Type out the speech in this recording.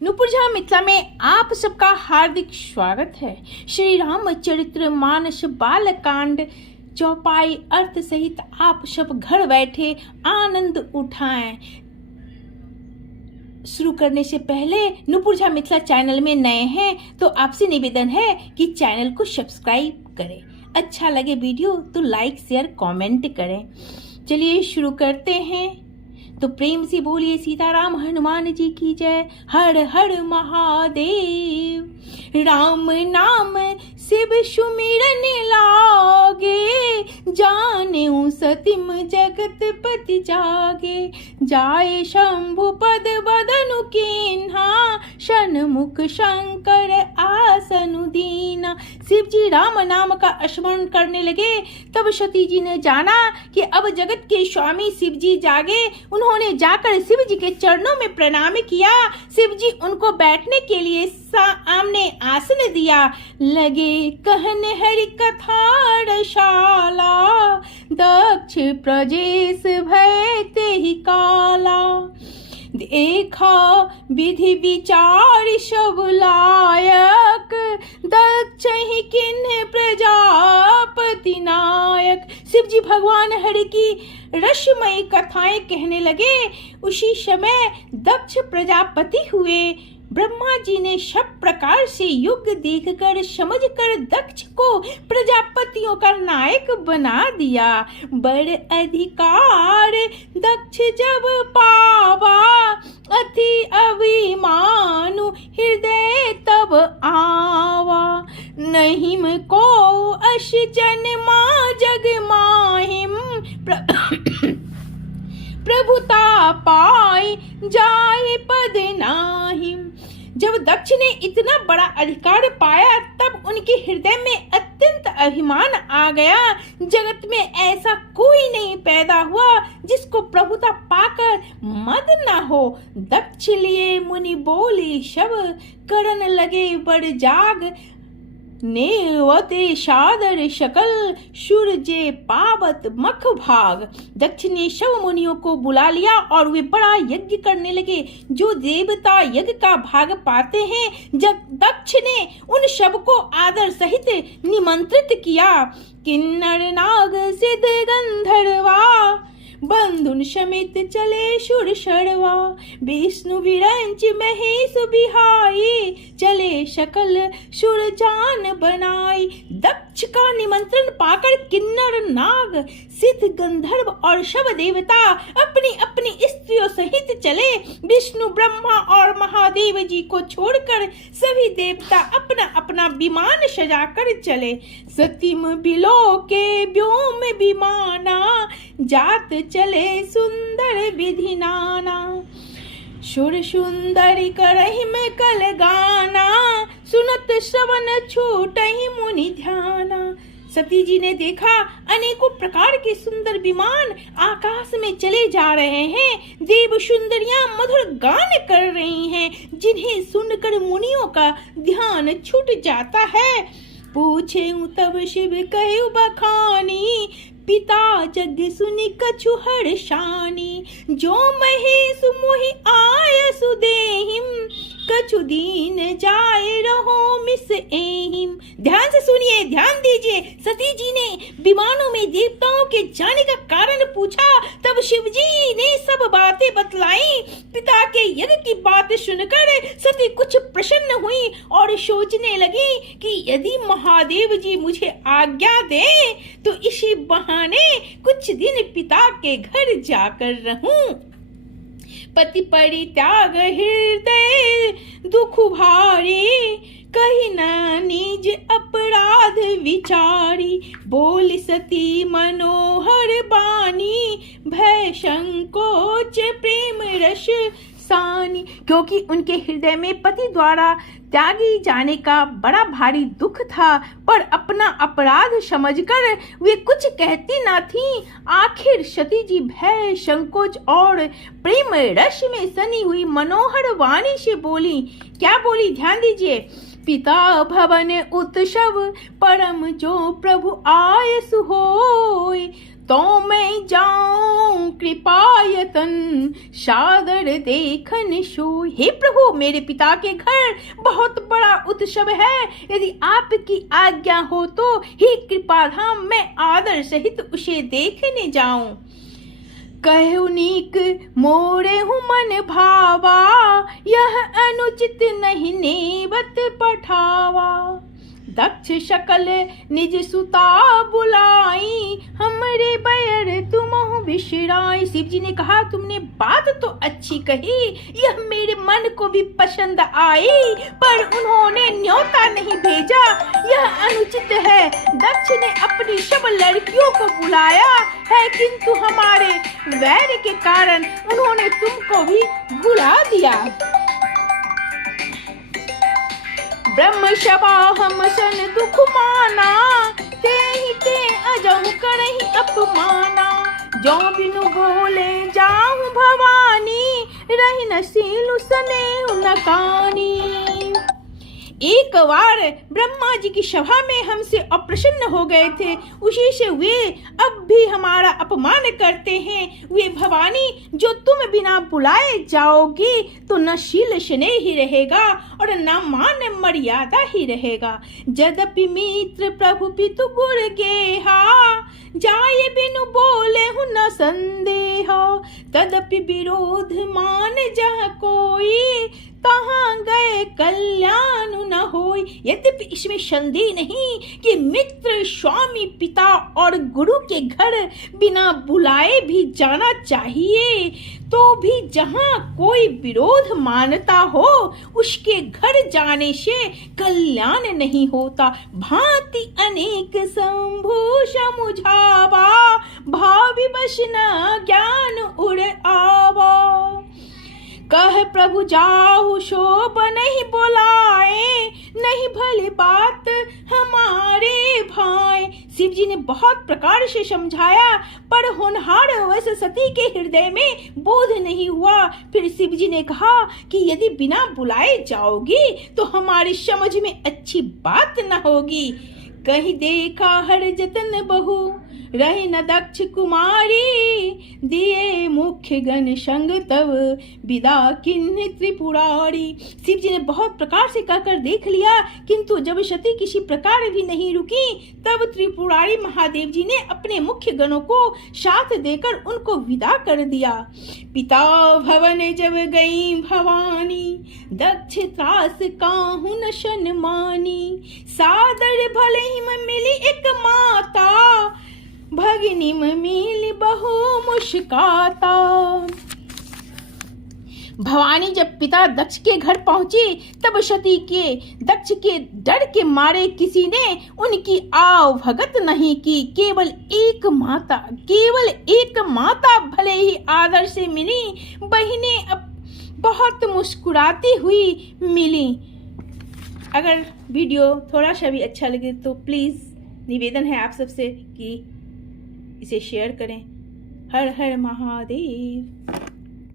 नूपुर झा मिथिला में आप सबका हार्दिक स्वागत है। श्री रामचरित्र मानस बालकांड चौपाई अर्थ सहित आप सब घर बैठे आनंद उठाएं। शुरू करने से पहले नूपुर झा मिथिला चैनल में नए हैं तो आपसे निवेदन है कि चैनल को सब्सक्राइब करें। अच्छा लगे वीडियो तो लाइक शेयर कमेंट करें। चलिए शुरू करते हैं। तो प्रेम से बोलिए सीताराम हनुमान जी की जय। हर हर महादेव। राम नाम शिव सुमिरन लागे, जाने सतिम जगत पति जागे। जाए शंभु पद बदनु कीन्हा, षण्मुख शंकर आसनु दीना। शिव जी राम नाम का स्मरण करने लगे। तब सती जी ने जाना कि अब जगत के स्वामी शिव जी जागे। उन्होंने जाकर शिव जी के चरणों में प्रणाम किया। शिव जी उनको बैठने के लिए सामने आसन दिया। लगे कहन हरि कथा रसाला, दक्ष प्रजेश भय ते ही काला। देखा विधि विचार सब लायक, दक्ष ही किन्ह प्रजापति नायक। शिव जी भगवान हरि की रसमयी कथाएं कहने लगे। उसी समय दक्ष प्रजापति हुए। ब्रह्मा जी ने सब प्रकार से युग देखकर समझकर दक्ष को प्रजापतियों का नायक बना दिया। बड़ अधिकार दक्ष जब पावा, अति अभिमानु हृदय तब आवा। नहिम को अश जन्मा जग माहिम, प्रभुता पाए जाए पद नाहिम। जब दक्ष ने इतना बड़ा अधिकार पाया तब उनके हृदय में अत्यंत अभिमान आ गया। जगत में ऐसा कोई नहीं पैदा हुआ जिसको प्रभुता पाकर मद न हो। दक्ष लिए मुनि बोले शब, करन लगे बड़ जाग। नेवते सादर शकल, सूरजे पावत मख भाग। दक्ष ने सब मुनियों को बुला लिया और वे बड़ा यज्ञ करने लगे। जो देवता यज्ञ का भाग पाते हैं, जब दक्ष ने उन सब को आदर सहित निमंत्रित किया। किन्नर नाग सिद्ध गंधर्वा, बंधुन समेत चले सुर शर्वा। विष्णु विरंच महेश बिहाई, चले सकल सुर जान बनाई। दक्ष का निमंत्रण पाकर किन्नर नाग सिद्ध गंधर्व और सब देवता अपनी अपनी स्त्रियों सहित चले। विष्णु ब्रह्मा और महादेव जी को छोड़कर सभी देवता अपना अपना विमान सजाकर चले। सतीम बिलो के व्योम विमाना, जात चले सुंदर विधि नाना। सुर सुंदरी करहि में कल गाना, सुनत श्रवण छूटहि मुनि ध्याना। सती जी ने देखा अनेकों प्रकार के सुंदर विमान आकाश में चले जा रहे हैं। देव सुंदरियां मधुर गान कर रही हैं, जिन्हें सुनकर मुनियों का ध्यान छूट जाता है। पूछे तब शिव कहु बखानी, पिता जग सुनि कछु हर्षानी। जो महेश मोहि आय सुदेहिम, कछु दीन जाए रहो मिस एहिम। ध्यान से सुनिए, ध्यान दीजिए। सती जी ने विमानों में देवताओं के जाने का कारण पूछा। तब शिव जी ने सब बातें बतलाई। पिता के यज्ञ की बात सुनकर सती कुछ प्रसन्न हुई और सोचने लगी कि यदि महादेव जी मुझे आज्ञा दे तो इसी बहाने कुछ दिन पिता के घर जाकर रहूं। पति परित्याग हृदय दुख भारी, कही न निज अपराध विचारी। बोल सती मनोहर बानी, भय संकोच प्रेम रस सानी। क्योंकि उनके हृदय में पति द्वारा त्यागी जाने का बड़ा भारी दुख था, पर अपना अपराध समझकर वे कुछ कहती ना थीं। आखिर सती जी भय संकोच और प्रेम रस में सनी हुई मनोहर वाणी से बोली। क्या बोली, ध्यान दीजिए। पिता भवन उत्सव परम जो प्रभु आय सुहोय, तो मैं जाऊं कृपायतन सादर देखन सो। हे प्रभु, मेरे पिता के घर बहुत बड़ा उत्सव है, यदि आपकी आज्ञा हो तो हे कृपाधाम मैं आदर सहित उसे देखने जाऊं। कहु नीक मोरे हूँ मन भावा, यह अनुचित नहीं नेवत पठावा। दक्ष शकल निज सुता बुलाई, हमरे बैर तुम विश्राई। शिव जी ने कहा, तुमने बात तो अच्छी कही, यह मेरे मन को भी पसंद आई, पर उन्होंने न्योता नहीं भेजा, यह अनुचित है। दक्ष ने अपनी सब लड़कियों को बुलाया है, किंतु हमारे वैर के कारण उन्होंने तुमको भी भुला दिया। ब्रह्म सभा हम सन दुख माना, ते ही ते अजहु करहि अपमाना। जो बिनु बोले जाहु भवानी, रही न सीलु सनेहु न कानी। एक बार ब्रह्मा जी की सभा में हमसे अप्रसन्न हो गए थे, उसी से वे अब भी हमारा अपमान करते हैं। वे भवानी, जो तुम बिना बुलाए जाओगी तो न शील स्नेह ही रहेगा और न मान मर्यादा ही रहेगा। यद्यपि मित्र प्रभु पितु गुर गेहा, जाए बिनु बोले हूँ न संदेह। तदपि विरोध मान जह कोई, तहाँ गए कल्याण न होय। यद्यपि इसमें संदेह नहीं कि मित्र, स्वामी, पिता और गुरु के घर बिना बुलाए भी जाना चाहिए, तो भी जहाँ कोई विरोध मानता हो उसके घर जाने से कल्याण नहीं होता। भांति अनेक शंभु समुझावा, भावी बस न ज्ञान उड़ आवा। कह प्रभु जाहु शोभ नहीं बोलाए, नहीं भली बात हमारे भाई। शिव जी ने बहुत प्रकार से समझाया, पर होनहार वैसे सती के हृदय में बोध नहीं हुआ। फिर शिव जी ने कहा कि यदि बिना बुलाए जाओगी तो हमारी समझ में अच्छी बात न होगी। कहीं देखा हर जतन बहु, रहे न दक्ष कुमारी। दिए मुख्य गण संग तब, विदा किन्ह त्रिपुरारी। शिव जी ने बहुत प्रकार से कहकर देख लिया, किंतु जब सती किसी प्रकार भी नहीं रुकी, तब त्रिपुरारी महादेव जी ने अपने मुख्य गणों को साथ देकर उनको विदा कर दिया। पिता भवन जब गई भवानी, दक्ष त्रास काहू न शन मानी। सादर भले ही मिली एक माता, भगिनी मिली बहु मुस्काता। भवानी जब पिता दक्ष के घर पहुंची, तब सती के दक्ष के डर के मारे किसी ने उनकी आव भगत नहीं की। केवल एक माता भले ही आदर से मिली, बहनें बहुत मुस्कुराती हुई मिली। अगर वीडियो थोड़ा सा भी अच्छा लगे तो प्लीज़ निवेदन है आप सबसे कि इसे शेयर करें। हर हर महादेव।